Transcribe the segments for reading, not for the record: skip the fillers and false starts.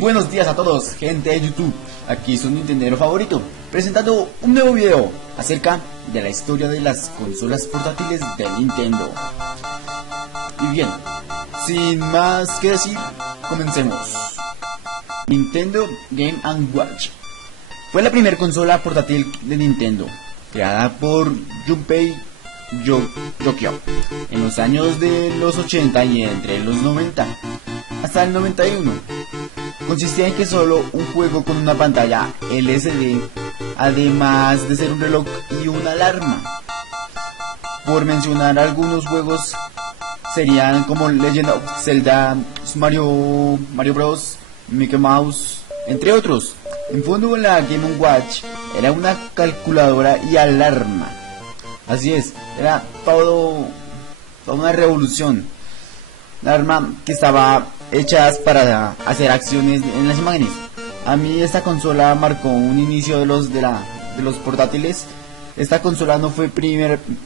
buenos días a todos, gente de YouTube. Aquí su Nintendero favorito, presentando un nuevo video acerca de la historia de las consolas portátiles de Nintendo. Y bien, sin más que decir, comencemos. Nintendo Game & Watch fue la primera consola portátil de Nintendo, creada por Junpei Yokoi en los años de los 80 y entre los 90 hasta el 91. Consistía en que solo un juego con una pantalla LCD, además de ser un reloj y una alarma. Por mencionar algunos juegos, serían como Legend of Zelda, Mario Bros, Mickey Mouse, entre otros. En fondo, la Game & Watch era una calculadora y alarma. Así es, era toda una revolución. La alarma que estaba hechas para hacer acciones en las imágenes. A mí esta consola marcó un inicio de los portátiles. Esta consola no fue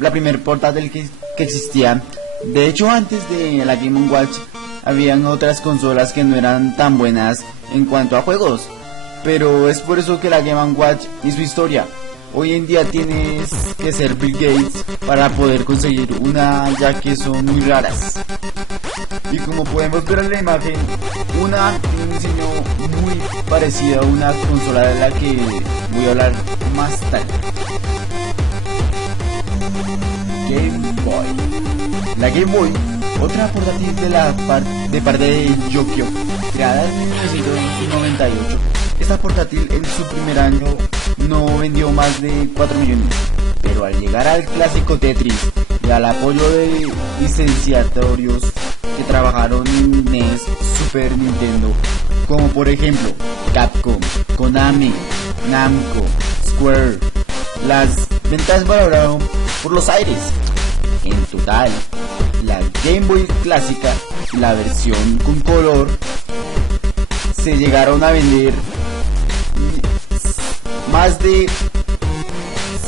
la primer portátil que existía. De hecho, antes de la Game & Watch habían otras consolas que no eran tan buenas en cuanto a juegos, pero es por eso que la Game & Watch hizo historia. Hoy en día tienes que ser Bill Gates para poder conseguir una, ya que son muy raras. Y como podemos ver en la imagen, una tiene un diseño muy parecido a una consola de la que voy a hablar más tarde. Game Boy. La Game Boy, otra portátil de parte de Yokoi, creada en 1998. Esta portátil en su primer año no vendió más de 4 millones, pero al llegar al clásico Tetris y al apoyo de licenciatorios que trabajaron en NES, Super Nintendo, como por ejemplo Capcom, Konami, Namco, Square, las ventas volaron por los aires. En total, la Game Boy clásica, la versión con color, se llegaron a vender más de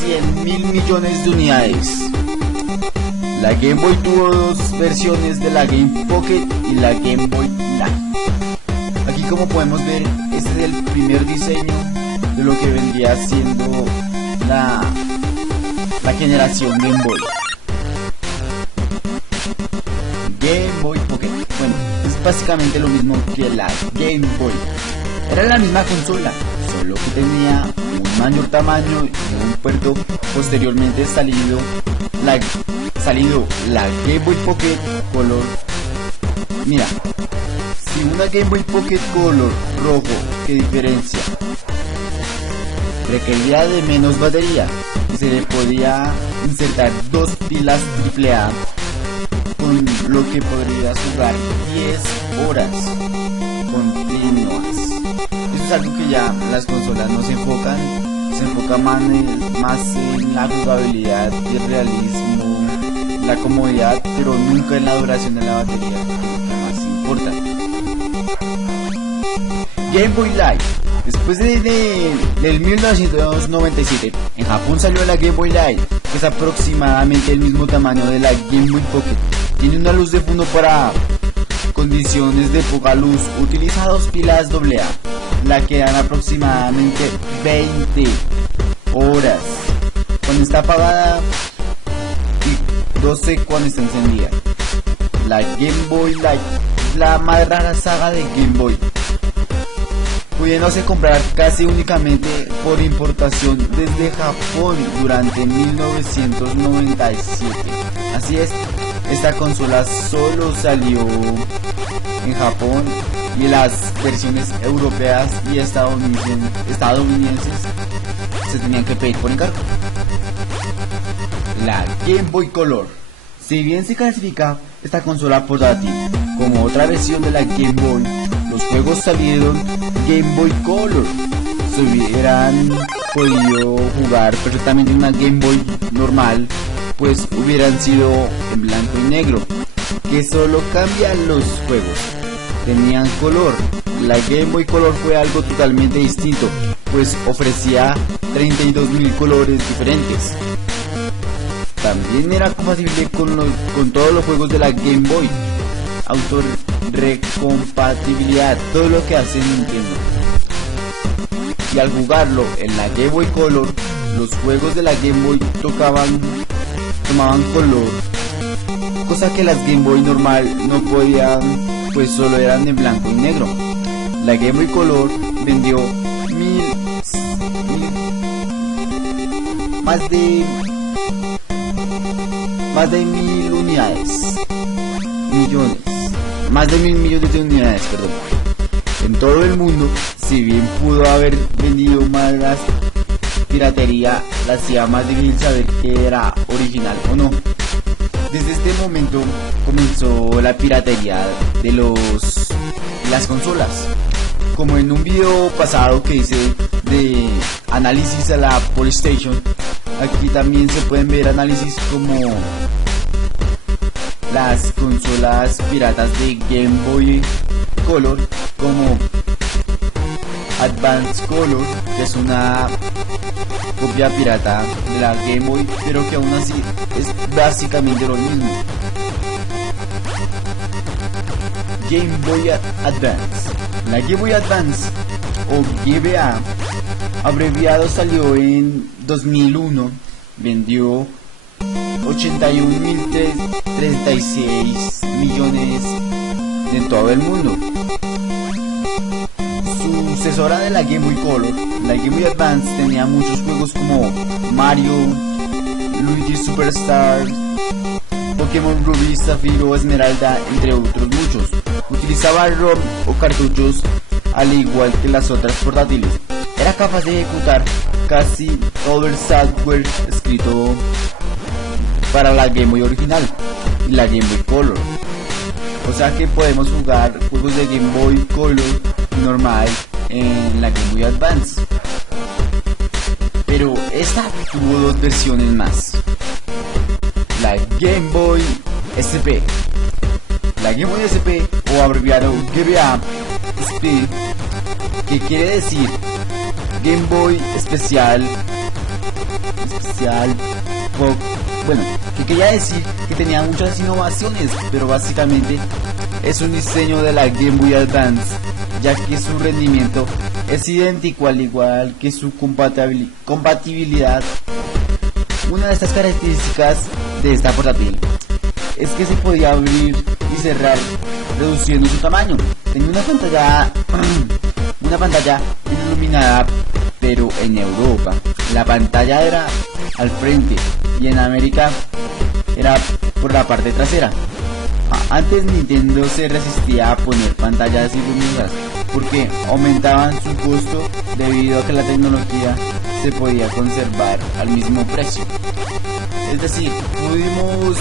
100.000 millones de unidades. La Game Boy tuvo dos versiones de la Game Pocket y la Game Boy Light. Aquí, como podemos ver, este es el primer diseño de lo que vendría siendo la generación Game Boy. Game Boy Pocket, bueno, es básicamente lo mismo que la Game Boy. Era la misma consola, solo que tenía un mayor tamaño y un puerto. Posteriormente salido la Game Boy Pocket Color. Mira, si una Game Boy Pocket Color rojo, ¿qué diferencia? Requería de menos batería y se le podía insertar dos pilas AAA, con lo que podrías jugar 10 horas continuas. Eso es algo que ya las consolas no se enfocan más en la jugabilidad y el realismo, la comodidad, pero nunca en la duración de la batería, que más importa. Game Boy Light. Después del 1997, en Japón salió la Game Boy Light, que es aproximadamente el mismo tamaño de la Game Boy Pocket. Tiene una luz de fondo para condiciones de poca luz. Utiliza dos pilas AA, la que dan aproximadamente 20 horas cuando está apagada y 12 cuando está encendida. La Game Boy Light es la más rara saga de Game Boy, pudiéndose comprar casi únicamente por importación desde Japón durante 1997. Así es, esta consola solo salió en Japón y las versiones europeas y estadounidenses se tenían que pedir por encargo. La Game Boy Color. Si bien se clasifica esta consola portátil como otra versión de la Game Boy, los juegos salieron Game Boy Color. Se hubieran podido jugar perfectamente una Game Boy normal, pues hubieran sido en blanco y negro, que solo cambian los juegos. Tenían color. La Game Boy Color fue algo totalmente distinto, pues ofrecía 32.000 colores diferentes. También era compatible con todos los juegos de la Game Boy. autorrecompatibilidad, todo lo que hace Nintendo. Y al jugarlo en la Game Boy Color, los juegos de la Game Boy tomaban color, cosa que las Game Boy normal no podían, pues solo eran en blanco y negro. La Game Boy Color vendió más de 1.000 unidades, más de 1.000 millones de unidades, perdón, en todo el mundo. Si bien pudo haber vendido más, las piratería la hacía más difícil saber que era original o no. Desde este momento comenzó la piratería de las consolas. Como en un video pasado que hice de análisis a la PlayStation, aquí también se pueden ver análisis como las consolas piratas de Game Boy Color, como Advance Color, que es una copia pirata de la Game Boy, pero que aún así es básicamente lo mismo. Game Boy Advance. La Game Boy Advance, o GBA, abreviado, salió en 2001, vendió 81.036 millones en todo el mundo. Sucesora de la Game Boy Color, la Game Boy Advance tenía muchos juegos como Mario, Luigi Superstar, Pokémon Rubí, Zafiro, Esmeralda, entre otros muchos. Utilizaba ROM o cartuchos al igual que las otras portátiles. Era capaz de ejecutar casi todo el software escrito para la Game Boy original y la Game Boy Color. O sea que podemos jugar juegos de Game Boy Color normal en la Game Boy Advance. Pero esta tuvo dos versiones más. La Game Boy SP. La Game Boy SP, o abreviado GBA SP, que quiere decir Game Boy Especial, bueno, que quería decir que tenía muchas innovaciones, pero básicamente es un diseño de la Game Boy Advance, ya que su rendimiento es idéntico al igual que su compatibilidad. Una de estas características de esta portátil es que se podía abrir y cerrar reduciendo su tamaño. Tenía una pantalla iluminada, pero en Europa la pantalla era al frente y en América era por la parte trasera. Antes Nintendo se resistía a poner pantallas iluminadas porque aumentaban su costo debido a que la tecnología se podía conservar al mismo precio. Es decir, pudimos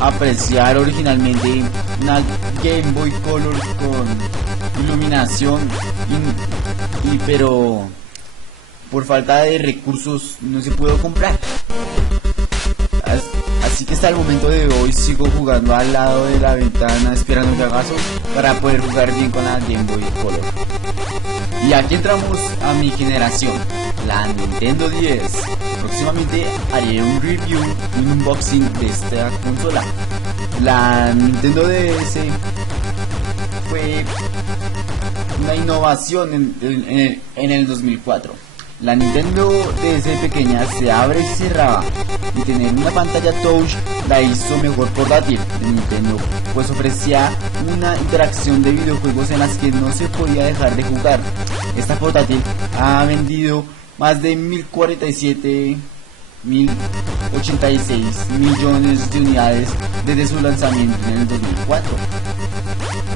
apreciar originalmente una Game Boy Color con iluminación pero por falta de recursos no se pudo comprar. Así que hasta el momento de hoy sigo jugando al lado de la ventana esperando un cagazo para poder jugar bien con la Game Boy Color. Y aquí entramos a mi generación, la Nintendo 10. Próximamente haré un review y un unboxing de esta consola. La Nintendo DS fue una innovación en el 2004. La Nintendo DS pequeña se abre y cerraba, y tener una pantalla touch la hizo mejor portátil de Nintendo, pues ofrecía una interacción de videojuegos en las que no se podía dejar de jugar. Esta portátil ha vendido más de 1.086 millones de unidades desde su lanzamiento en el 2004.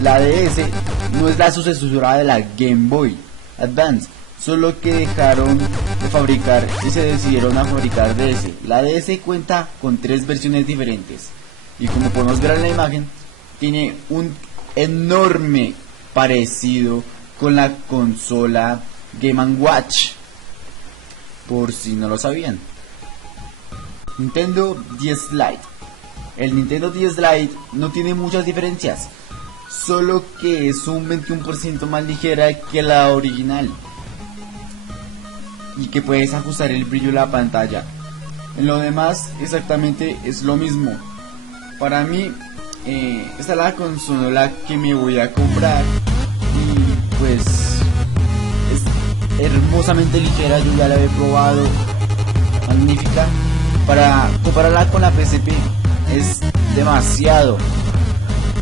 La DS no es la sucesora de la Game Boy Advance, solo que dejaron de fabricar y se decidieron a fabricar DS. La DS cuenta con 3 versiones diferentes y, como podemos ver en la imagen, tiene un enorme parecido con la consola Game & Watch, por si no lo sabían. Nintendo 10 Lite. El Nintendo 10 Lite no tiene muchas diferencias, solo que es un 21% más ligera que la original y que puedes ajustar el brillo de la pantalla. En lo demás exactamente es lo mismo. Para mí esta es la consola que me voy a comprar y pues es hermosamente ligera, yo ya la he probado, magnífica. Para compararla con la PSP es demasiado,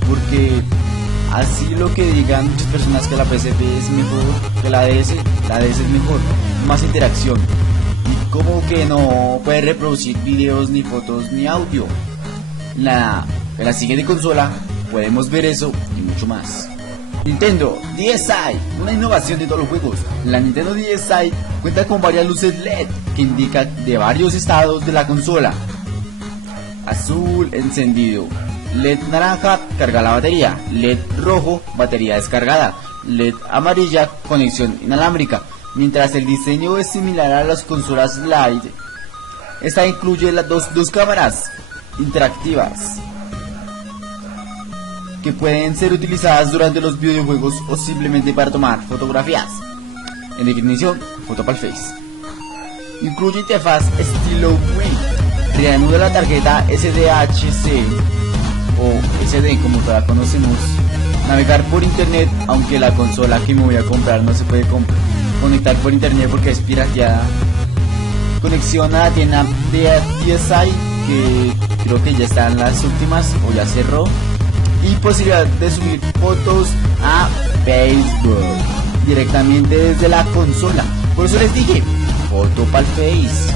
porque así lo que digan muchas personas que la PSP es mejor que la DS es mejor, más interacción, y como que no puede reproducir videos, ni fotos, ni audio. En la siguiente consola podemos ver eso y mucho más. Nintendo DSi, una innovación de todos los juegos. La Nintendo DSi cuenta con varias luces LED que indican de varios estados de la consola. Azul, encendido. LED naranja, carga la batería. LED rojo, batería descargada. LED amarilla, conexión inalámbrica. Mientras el diseño es similar a las consolas Lite, esta incluye las dos cámaras interactivas que pueden ser utilizadas durante los videojuegos o simplemente para tomar fotografías. En definición, foto para el Face. Incluye interfaz estilo Wii. Reanuda la tarjeta SDHC o SD como toda conocemos. Navegar por internet, aunque la consola que me voy a comprar no se puede conectar por internet porque es pirateada. Conexión a la tienda de DSi, que creo que ya están las últimas o ya cerró. Y posibilidad de subir fotos a Facebook directamente desde la consola. Por eso les dije, foto para el Face.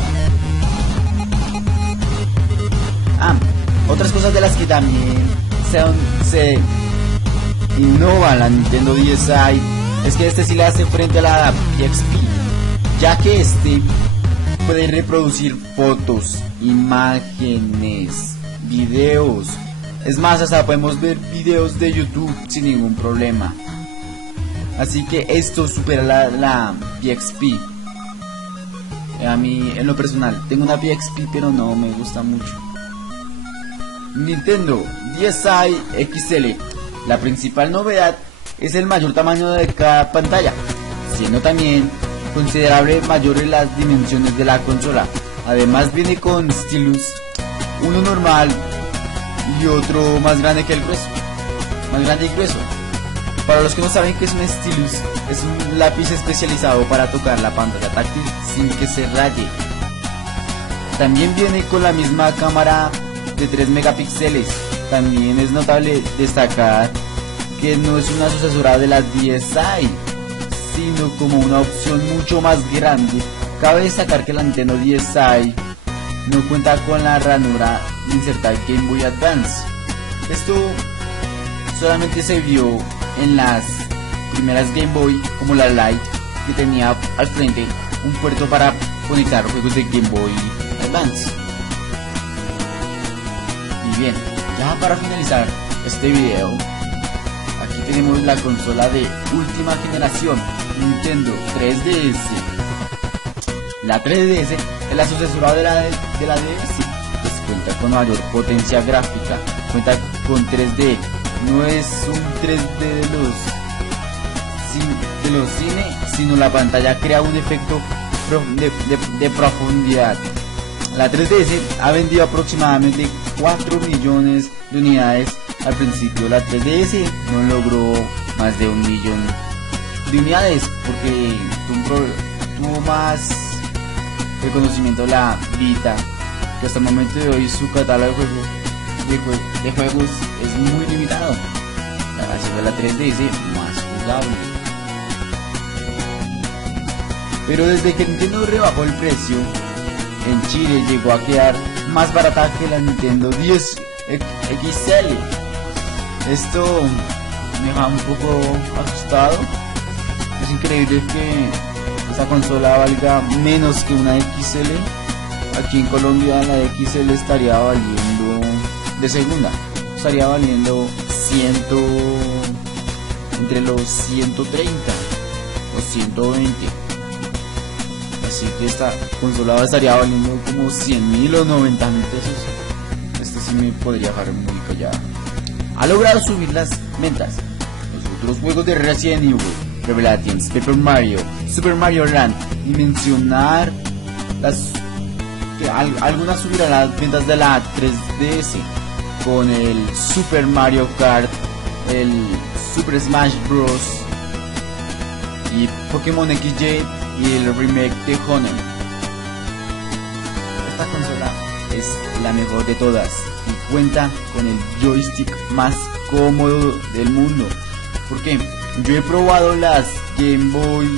Otras cosas de las que también se innova la Nintendo DSi es que este sí le hace frente a la PSP, ya que este puede reproducir fotos, imágenes, videos. Es más, hasta podemos ver videos de YouTube sin ningún problema. Así que esto supera la PSP. A mí, en lo personal, tengo una PSP, pero no me gusta mucho. Nintendo DSi XL. La principal novedad es el mayor tamaño de cada pantalla, siendo también considerable mayor en las dimensiones de la consola. Además viene con stylus, uno normal y otro más grande que el grueso, más grande y grueso. Para los que no saben qué es un stylus, es un lápiz especializado para tocar la pantalla táctil sin que se raye. También viene con la misma cámara de 3 megapíxeles. También es notable destacar que no es una sucesora de la DSi, sino como una opción mucho más grande. Cabe destacar que la Nintendo DSi no cuenta con la ranura de insertar Game Boy Advance. Esto solamente se vio en las primeras Game Boy, como la Lite, que tenía al frente un puerto para conectar juegos de Game Boy Advance. Y bien, ya para finalizar este video, aquí tenemos la consola de última generación, Nintendo 3DS. La 3DS es la sucesora de la DS, pues cuenta con mayor potencia gráfica, cuenta con 3D, no es un 3D de los cine, sino la pantalla crea un efecto de profundidad. La 3DS ha vendido aproximadamente 4 millones de unidades al principio. La 3DS no logró más de 1 millón de unidades porque tuvo más reconocimiento la Vita, que hasta el momento de hoy su catálogo de juegos es muy limitado, haciendo la 3DS más jugable. Pero desde que Nintendo rebajó el precio, en Chile llegó a quedar más barata que la Nintendo 10 XL. Esto me deja un poco asustado. Es increíble que esta consola valga menos que una XL. Aquí en Colombia la XL estaría valiendo, de segunda, estaría valiendo entre los 130 o 120. Así que esta consola estaría valiendo como 100.000 o 90.000 pesos. Esto sí me podría dejar muy callado. Ha logrado subir las ventas. Los otros juegos de Resident Evil, Revelations, Paper Mario, Super Mario Land, y mencionar algunas subirán las ventas de la 3DS. con el Super Mario Kart, el Super Smash Bros. Y Pokémon XY y el remake de Honor. Esta consola es la mejor de todas y cuenta con el joystick más cómodo del mundo. Porque yo he probado las Game Boy,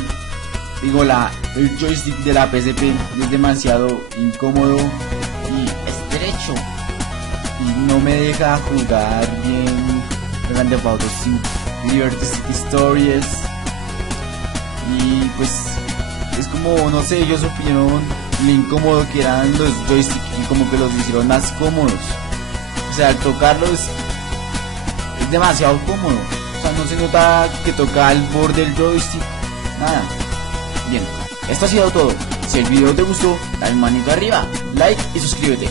el joystick de la PSP es demasiado incómodo y estrecho y no me deja jugar bien Grand Theft Auto 5, Liberty City Stories. Y pues es como, no sé, ellos opinaron lo incómodo que eran los joysticks y como que los hicieron más cómodos. O sea, al tocarlos es demasiado cómodo. O sea, no se nota que toca el borde del joystick, nada. Bien, esto ha sido todo. Si el video te gustó, dale un manito arriba, like y suscríbete.